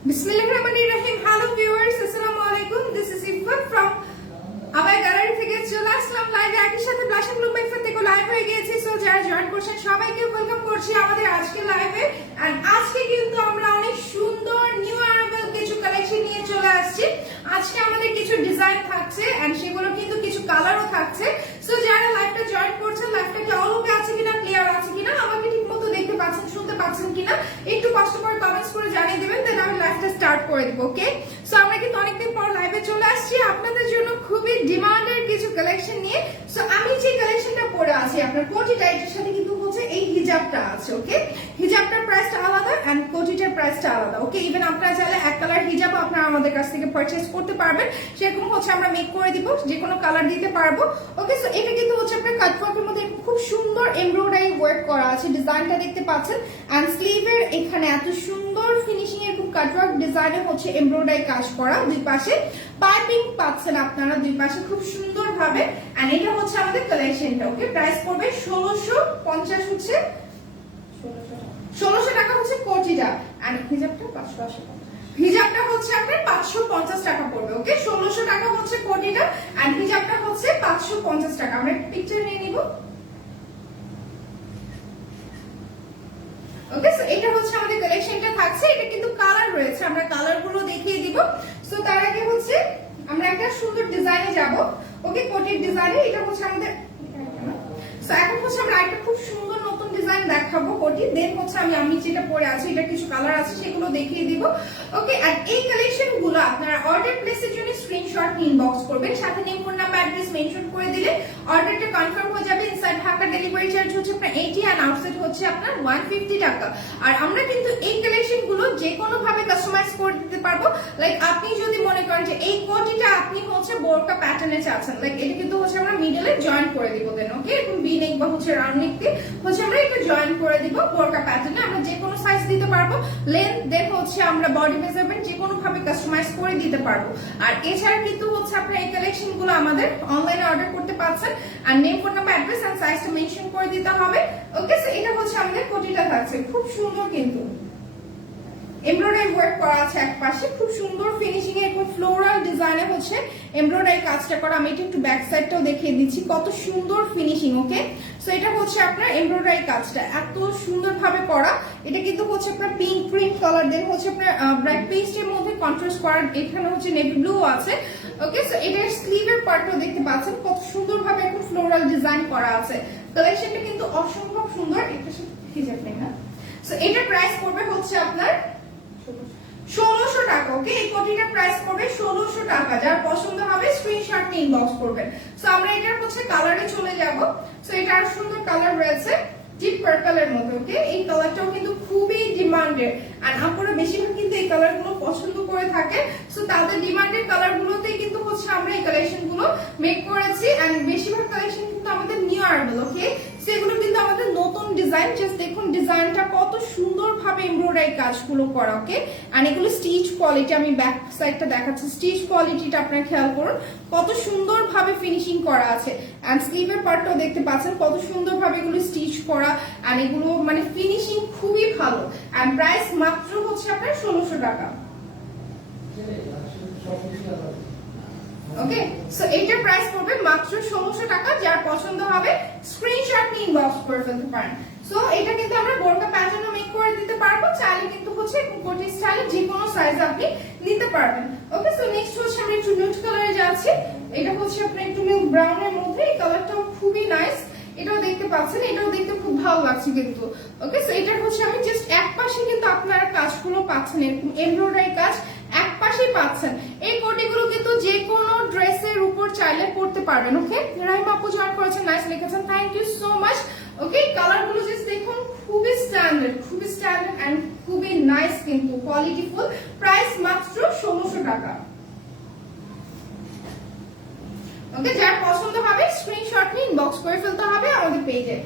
Bismillahirrahmanirrahim. Hello viewers, Assalamu alaikum. This is Ifat from আমার gallery থেকে চলে আসলাম লাইভে একই সাথে ব্লাশিং ব্লুম বাইফার থেকে লাইভ হয়ে গিয়েছি। সো যারা জয়েন করছেন সবাইকে ওয়েলকাম করছি আমাদের আজকে লাইভে। এন্ড আজকে কিন্তু আমরা অনেক সুন্দর নিউ অ্যারাইভাল কিছু কালেকশন নিয়ে চলে আসছি। আজকে আমাদের কিছু ডিজাইন থাকছে এন্ড সেগুলো কিন্তু কিছু কালারও থাকছে। সো যারা লাইভটা জয়েন করছেন, লাইভটা কি অল ওকে আছে কিনা, ক্লিয়ার আছে কিনা, আমাকে ঠিকমতো দেখতে পাচ্ছেন, শুনতে পাচ্ছেন কিনা একটু কষ্ট করে কমেন্টস করে জানিয়ে দিবেন, দেন আমি লাইভটা স্টার্ট করে দেব। ওকে, সো আমরা কিন্তু অনেকদিন পর লাইভে চলে আসছি আপনাদের জন্য খুবই ডিমান্ডের কিছু কালেকশন নিয়ে। সো আমি যে কালেকশনটা পরে আছি আপনার কোটিটা, এটার সাথে কিন্তু হচ্ছে এই হিজাবটা আছে। ওকে, হিজাবটার প্রাইসটা আলাদা এন্ড কোটিটার প্রাইসটা আলাদা। ওকে, ইভেন আপনারা চাইলে এক কালার হিজাব আপনারা আমাদের কাছ থেকে পারচেজ করতে পারবেন, সেরকম হচ্ছে আমরা মেক করে দিব, যে কোনো কালার দিতে পারবো। ওকে, সো এটা কিন্তু হচ্ছে আপনার কাটওয়ার্কের মধ্যে খুব সুন্দর এমব্রয়ডারি ওয়ার্ক করা আছে, ডিজাইনটা দেখতে পাচ্ছেন। এন্ড স্লিভের এখানে এত সুন্দর ফিনিশিং এর খুব কাটওয়ার্ক ডিজাইনে হচ্ছে এমব্রয়ডারি কাজ করা, দুই পাশে পাইপিং পাচ্ছেন আপনারা দুই পাশে খুব সুন্দর ভাবে। এন্ড এটা হচ্ছে আমাদের কালেকশনটা। ওকে, প্রাইস পড়বে 1650 হচ্ছে 1600 টাকা হচ্ছে কোটিটা। এন্ড হিজাবটা 580 টাকা, হিজাবটা হচ্ছে আপনার 550 টাকা পড়বে। ওকে, 1600 টাকা হচ্ছে কোটিটা এন্ড হিজাবটা হচ্ছে 550 টাকা। আমরা একটা পিকচার নিয়ে নিব। ওকে, সো এটা হচ্ছে আমাদের কালেকশনটা থাকছে। এটা কিন্তু কালার রয়েছে, আমরা কালারগুলো দেখিয়ে দিব। সো তার আগে হচ্ছে আমরা একটা সুন্দর ডিজাইনে যাব। ওকে, কোটির ডিজাইনে এটা হচ্ছে আমাদের। সো এখন হচ্ছে আমরা একটা খুব সুন্দর নতুন ডিজাইন দেখাবো কোটি, দেন হচ্ছে আমি যেটা পরে আছি এটা কিছু কালার আছে সেগুলো দেখিয়ে দিব। ওকে, আর এই কালেকশন গুলো আপনারা অর্ডার প্লেসের জন্য স্ক্রিনশট ইনবক্স করবেন, সাথে name, phone number, address mention করে দিলে অর্ডারটা কনফার্ম হয়ে যাবে। ইনসাইড ঢাকা ডেলিভারি চার্জ হচ্ছে আপনার 80 এন্ড আউটসাইড হচ্ছে আপনার 150 টাকা। আর আমরা কিন্তু এই কালেকশন গুলো যে কোনো ভাবে কাস্টমাইজ করে দিতে পারবো। লাইক আপনি যদি মনে করেন যে এই কোটিটা আপনি হচ্ছে বোরকা প্যাটার্নে চাচ্ছেন, লাইক এটা কিন্তু হচ্ছে আমরা মিডলে জয়েন করে দিব দেন। ওকে, এবং ভি নেক বা হচ্ছে রাউন্ড নেক দিয়ে হচ্ছে আমরা এটা জয়েন করে দিব বোরকা প্যাটার্নে। আমরা যে কোনো সাইজ দিতে পারবো, লেন্থ দেন হচ্ছে আমরা বডি মেজারমেন্ট যে কোনো ভাবে কাস্টমাইজ করে দিতে পারবো। আর এছাড়া কিন্তু হচ্ছে আপনারা এই কালেকশন গুলো আমাদের অনলাইনে অর্ডার করতে পারছেন। আর name, phone number, address and সাইজটা মেনশন করে দিতে হবে। ওকে, সো এটা হচ্ছে আমাদের কোটিটা থাকছে, খুব সুন্দর কিন্তু এমব্রয়ডারি ওয়ার্ক করা আছে এক পাশে, খুব সুন্দর ফিনিশিং এর খুব ফ্লোরাল ডিজাইনে হচ্ছে এমব্রয়ডারি কাজটা করা। আমি এটা একটু ব্যাক সাইডটাও দেখিয়ে দিচ্ছি, কত সুন্দর ফিনিশিং। ওকে, সো এটা হচ্ছে আপনার এমব্রয়ডারি কাজটা এত সুন্দর ভাবে করা। এটা কিন্তু হচ্ছে আপনার পিঙ্ক ক্রিম কালার, দেন হচ্ছে আপনার ব্রাইট পেস্টের মধ্যে কন্ট্রাস্ট করা, এখানে হচ্ছে নেভি ব্লু আছে। ওকে, সো এটার স্লিভের পার্টটাও দেখতে পাচ্ছেন কত সুন্দর ভাবে এখন ফ্লোরাল ডিজাইন করা আছে। কালেকশনটা কিন্তু অসম্ভব সুন্দর। এটা হিজাব নেই না। সো এটার প্রাইস পড়বে হচ্ছে আপনার 1600 টাকা। ওকে, এই কোটিটার প্রাইস পড়বে 1600 টাকা। যার পছন্দ হবে স্ক্রিনশট নিয়ে ইনবক্স করবেন। সো আমরা এটার হচ্ছে কালারে চলে যাব। সো এটা আর সুন্দর কালার রয়েছে ডিপ পার্পলের মধ্যে। ওকে, এই কালারটাও কিন্তু খুবই ডিমান্ডেড আর আপনারা বেশিরভাগ কিন্তু এই কালারগুলো পছন্দ করে থাকে। সো তাদের ডিমান্ডেড কালারগুলোতেই কিন্তু হচ্ছে আমরা এই কালেকশনগুলো মেক করেছি। এন্ড বেশিরভাগ কালেকশন কিন্তু আমাদের নিউ অ্যারাইভাল। ওকে, সেগুলো কিন্তু আমাদের নতুন ডিজাইন। জাস্ট দেখুন ডিজাইনটা কত সুন্দর ভাবে এমব্রয়ডারি কাজগুলো করা। ওকে, আর এগুলো স্টিচ কোয়ালিটি, আমি ব্যাক সাইডটা দেখাচ্ছি, স্টিচ কোয়ালিটিটা আপনারা খেয়াল করুন কত সুন্দর ভাবে ফিনিশিং করা আছে। এন্ড স্লিভের পার্টটাও দেখতে পাচ্ছেন কত সুন্দর ভাবে এগুলো স্টিচ করা। আর এগুলো মানে ফিনিশিং খুবই ভালো। এন্ড প্রাইস মাত্র হচ্ছে আপনার 1600 টাকা। ওকে, সো এইটার প্রাইস পড়বে মাত্র 1600 টাকা। যার পছন্দ হবে স্ক্রিনশট নিয়ে ইনবক্স করে ফেলতে পারেন। সো এটা কিন্তু আমরা বোরকা প্যাটার্নও মেক করে দিতে পারবো, চাইলে কিন্তু হচ্ছে কোটি স্টাইলে যে কোনো সাইজ আপনি নিতে পারবেন। ওকে, সো নেক্সট হচ্ছে আমরা একটু নিউড কালারে যাচ্ছি। এটা হচ্ছে আপনার একটু মিল্ক ব্রাউনের মধ্যে, এই কালারটাও খুবই নাইস। এটাও দেখতে পাচ্ছেন, এটাও দেখতে খুব ভালো লাগছে কিন্তু। ওকে, সো এটার হচ্ছে আমি জাস্ট এক পাশে কিন্তু আপনারা কাজগুলো পাচ্ছেন, এরকম এমব্রয়ডারি কাজ এক পাশেই পাচ্ছেন। এই কোটিগুলো কিন্তু যে কোনো ড্রেসের উপর চাইলে পরতে পারবেন। ওকে, রাইম আপু জয়েন করেছেন, নাইস লিখেছেন, থ্যাংক ইউ সো মাচ। ওকে, কালারগুলো জাস্ট দেখুন খুবই স্ট্যান্ডার্ড এন্ড খুবই নাইস কিন্তু কোয়ালিটিফুল। প্রাইস মাত্র 1600 টাকা। ওকে, যার পছন্দ হবে স্ক্রিনশট নিয়ে ইনবক্স করে ফেলতে হবে আমাদের পেজে,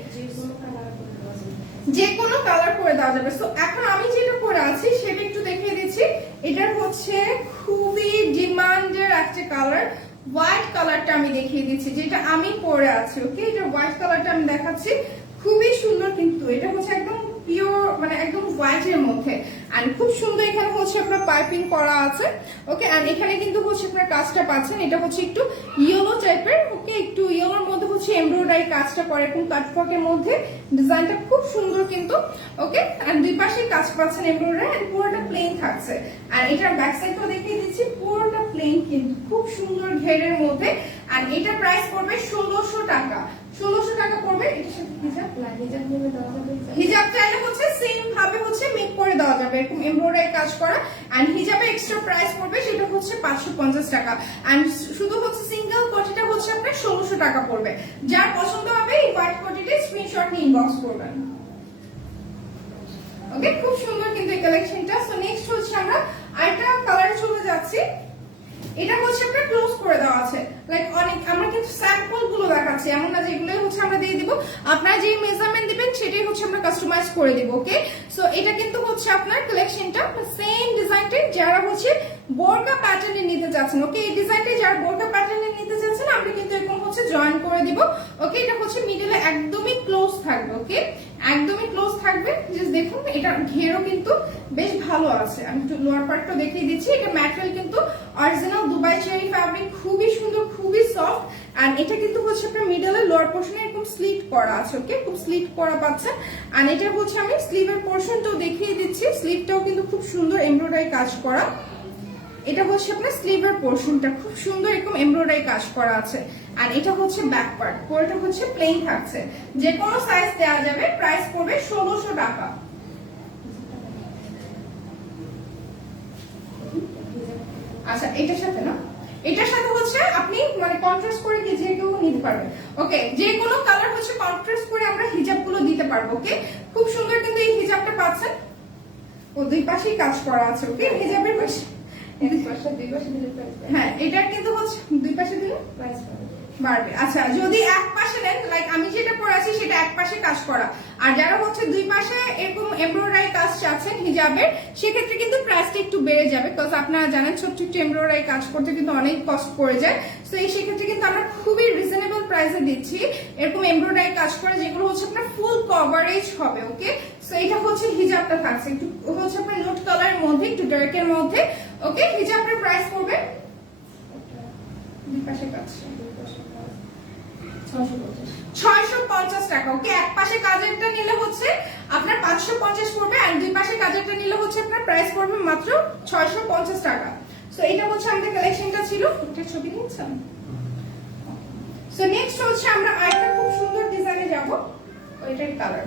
যে কোনো কালার করে দেওয়া যাবে। সো এখন আমি যেটা পরে আছি সেটা একটু দেখিয়ে দিচ্ছি। এটার হচ্ছে খুবই ডিমান্ডের একটা কালার, হোয়াইট কালারটা আমি দেখিয়ে দিচ্ছি যেটা আমি পরে আছি। ওকে, এটা হোয়াইট কালারটা আমি দেখাচ্ছি, খুবই সুন্দর কিন্তু। এটা হচ্ছে একদম পিওর মানে একদম হোয়াইট এর মধ্যে। এন্ড খুব সুন্দর এখানে হচ্ছে আপনার পাইপিং করা আছে। ওকে, এন্ড এখানে কিন্তু হচ্ছে আপনার কাজটা পাচ্ছেন, এটা হচ্ছে একটু ইয়েলো টাইপের। ওকে, একটু ইয়েলোর মধ্যে হচ্ছে এমব্রয়ডারি কাজটা করে এরকম কাটওয়ার্কের মধ্যে, ডিজাইনটা খুব সুন্দর কিন্তু। ওকে, এন্ড দুই পাশে কাজ পাচ্ছেন এমব্রয়ডারি, এন্ড পুরোটা প্লেন থাকছে। আর এটার ব্যাক সাইডটাও দেখিয়ে দিচ্ছি, পুরোটা প্লেন কিন্তু খুব সুন্দর ঘেরের মধ্যে। আর এটা প্রাইস পড়বে 1600 টাকা। 1600 টাকা পড়বে। এটার সাথে হিজাব চাইলে হচ্ছে সেম ভাবে হচ্ছে মেক করে দেওয়া যাবে, এরকম এমব্রয়ডারি কাজ করা। এন্ড হিজাবে এক্সট্রা প্রাইস পড়বে, সেটা হচ্ছে 550 টাকা। এন্ড শুধু হচ্ছে সিঙ্গেল কোটিটা হচ্ছে আপনার 1600 টাকা পড়বে। যার পছন্দ হবে এই হোয়াইট কোটিতে স্ক্রিনশট নিয়ে ইনবক্স করবেন। ওকে, খুব সুন্দর কিন্তু এই কালেকশনটা। সো নেক্সট হচ্ছে আমরা আরেকটা কালারে চলে যাচ্ছি। এটা হচ্ছে আপনার ক্লোজ করে দেওয়া আছে, লাইক অনেক আমরা কিন্তু স্যাম্পল গুলো দেখাচ্ছি, এমন না যেগুলোই হচ্ছে আমরা দিয়ে দিব। আপনারা যে মেজারমেন্ট দিবেন সেটাই হচ্ছে আমরা কাস্টমাইজ করে দিব। ওকে, সো এটা কিন্তু হচ্ছে আপনার কালেকশনটা সেম ডিজাইনটাই যারা হচ্ছে বোরকা প্যাটার্নে নিতে চাচ্ছেন। ওকে, এই ডিজাইনটাই যারা বোরকা প্যাটার্নে নিতে চাচ্ছেন আমরা কিন্তু এরকম হচ্ছে জয়েন করে দিব। ওকে, এটা হচ্ছে মিডলে একদমই ক্লোজ থাকবে। ওকে, একদমই ক্লোজ থাকবে। জাস্ট দেখুন এটা ঘেরও কিন্তু বেশ ভালো আছে। আমি একটু লোয়ার পার্টটা দেখিয়ে দিচ্ছি। এটা ম্যাটেরিয়াল কিন্তু অরিজিনাল দুবাই চেরি ফ্যাব্রিক, খুবই সুন্দর, খুবই সফট। আর এটা কিন্তু হচ্ছে আপনার মিডলে লোয়ার পোর্শনে এরকম স্লিট করা আছে। ওকে, খুব স্লিট করা পাচ্ছেন। আর এটা হচ্ছে আমি স্লিভের পোর্শনটাও দেখিয়ে দিচ্ছি, স্লিভটাও কিন্তু খুব সুন্দর এমব্রয়ডারি কাজ করা। এটা হচ্ছে আপনার স্লিভের পোর্শনটা খুব সুন্দর এরকম এমব্রয়ডারি কাজ করা আছে। আর এটা হচ্ছে ব্যাক পার্ট, পুরোটা হচ্ছে প্লেন থাকছে, যে কোনো সাইজ দেওয়া যাবে। প্রাইস পড়বে 1600 টাকা। আচ্ছা, এটার সাথে না, এটার সাথে হচ্ছে আপনি মানে কন্ট্রাস্ট করে যে কেউ নিতে পারবেন। ওকে, যে কোনো কালার হচ্ছে কন্ট্রাস্ট করে আমরা হিজাব গুলো দিতে পারবো। ওকে, খুব সুন্দর কিন্তু এই হিজাবটা পাচ্ছেন। ও দুই পাশেই কাজ করা আছে। ওকে, হিজাবের পাশে হ্যাঁ, এটা কিন্তু হচ্ছে দুই পাশে দিলে প্রাইস বাড়বে। আচ্ছা, যদি এক পাশে নেন, লাইক আমি যেটা পরে আছি সেটা এক পাশে কাজ করা, আর যারা হচ্ছে দুই পাশে এরকম এমব্রয়ডারি কাজ চাচ্ছেন হিজাবের, সেক্ষেত্রে কিন্তু প্রাইসটা একটু বেড়ে যাবে। বিকজ আপনারা জানেন ছোট্ট একটু এমব্রয়ডারি কাজ করতে কিন্তু অনেক কস্ট পড়ে যায়। তো এই সেক্ষেত্রে কিন্তু আমরা খুবই রিজনেবল প্রাইসে দিচ্ছি এরকম এমব্রয়ডারি কাজ করে, যেগুলো হচ্ছে আপনার ফুল কভারেজ হবে। ওকে, সো এটা হচ্ছে হিজাবটা থাকছে একটু হচ্ছে আপনার নোট কালারের মধ্যে, একটু ডার্কের মধ্যে। ওকে, হিজাবের প্রাইস পড়বে দুই পাশে কাজ 650 টাকা। ওকে, এক পাশে কাজেরটা নিলে হচ্ছে আপনার 550 পড়বে, আর দুই পাশে কাজেরটা নিলে হচ্ছে আপনার প্রাইস পড়বে মাত্র 650 টাকা। সো এটা হচ্ছে আমাদের কালেকশনটা ছিল। এটা ছবি নিচ্ছেন। সো নেক্সট হচ্ছে আমরা আরেকটা খুব সুন্দর ডিজাইনে যাব, ওইটার কালার।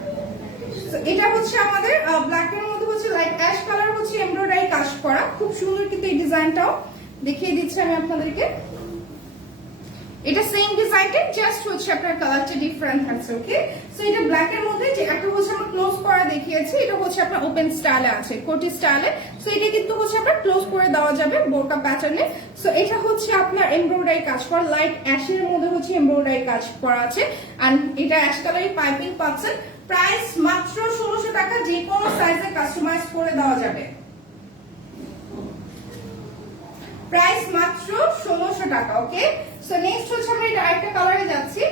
এটা হচ্ছে আমাদের ব্ল্যাক এর মধ্যে হচ্ছে লাইট অ্যাশ কালার হচ্ছে এমব্রয়ডারি কাজ করা, খুব সুন্দর কিন্তু এই ডিজাইনটাও দেখিয়ে দিচ্ছি আমি আপনাদেরকে। এটা সেম ডিজাইনটা, জাস্ট হচ্ছে আপনার কালারটা ডিফারেন্ট থাকছে। ওকে, সো এটা ব্ল্যাক এর মধ্যে, যে একটা হচ্ছে আমরা ক্লোজ করা দেখিয়েছি, এটা হচ্ছে আপনার ওপেন স্টাইলে আছে, কোটি স্টাইলে। সো এটা কিন্তু হচ্ছে আপনার ক্লোজ করে দেওয়া যাবে বোরকা প্যাটার্নে। সো এটা হচ্ছে আপনার এমব্রয়ডারি কাজ করা, লাইট অ্যাশের মধ্যে হচ্ছে এমব্রয়ডারি কাজ করা আছে। আর এটা অ্যাশ কালারের পাইপিং পাচ্ছেন। প্রাইস মাত্র 1600 টাকা, যে কোনো সাইজে কাস্টমাইজ করে দেওয়া যাবে। প্রাইস মাত্র 1600 টাকা। ওকে, সো নেক্সট হচ্ছে আমরা এটা আরেকটা কালারে যাচ্ছি।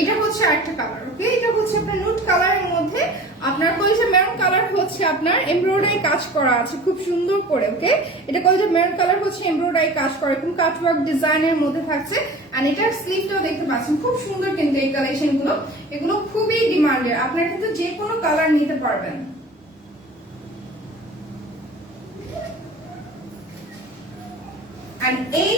এটা হচ্ছে আরেকটা কালার। ওকে, এটা হচ্ছে আপনার নুট কালারের মধ্যে আপনার কলিজা মেরুন কালার হচ্ছে আপনার এমব্রয়ডারি কাজ করা আছে খুব সুন্দর করে। ওকে, এটা কলিজা মেরুন কালার হচ্ছে এমব্রয়ডারি কাজ করা, এরকম কাটওয়ার্ক ডিজাইনের মধ্যে থাকছে। আর এটার স্লিভটাও দেখতে পাচ্ছেন, খুব সুন্দর কিন্তু এই কালেকশন গুলো, এগুলো খুবই ডিমান্ডেড। আপনারা কিন্তু যে কোনো কালার নিতে পারবেন। আর এই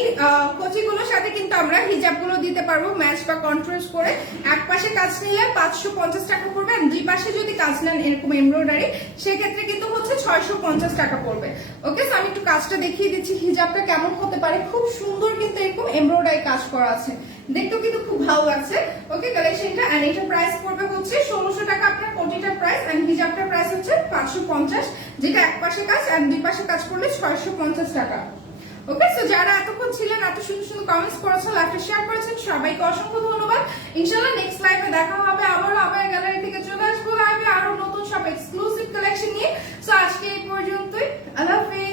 কোচিগুলোর সাথে কিন্তু আমরা হিজাবগুলো দিতে পারবো ম্যাচ বা কন্ট্রাস্ট করে। এক পাশে কাজ নিলে 550 টাকা পড়বে, আর দুই পাশে যদি কাজ নেন এরকম এমব্রয়ডারি, সেক্ষেত্রে কিন্তু হচ্ছে 650 টাকা পড়বে। ওকে, আমি একটু কাজটা দেখিয়ে দিচ্ছি হিজাবটা কেমন হতে পারে। খুব সুন্দর কিন্তু এরকম এমব্রয়ডারি কাজ করা আছে, দেখতেও কিন্তু খুব ভালো লাগছে। ওকে, কালেকশনটা। আর এটা প্রাইস পড়বে হচ্ছে 1600 টাকা আপনার কোটিটার প্রাইস, আর হিজাবটার প্রাইস হচ্ছে 550, যেটা এক পাশে কাজ আর দুই পাশে কাজ করলে 650 টাকা। ওকে, সো যারা এতক্ষণ ছিলেন, এত সুন্দর সুন্দর কমেন্টস করেছেন, লাইভটা শেয়ার করেছেন, সবাইকে অসংখ্য ধন্যবাদ। ইনশাআল্লাহ নেক্সট লাইভে দেখা হবে আবারও। আমার গ্যালারি থেকে চলে আসবো লাইভে আরো নতুন সব এক্সক্লুসিভ কালেকশন নিয়ে। সো আজকে এই পর্যন্তই, আল্লাহ হাফেজ।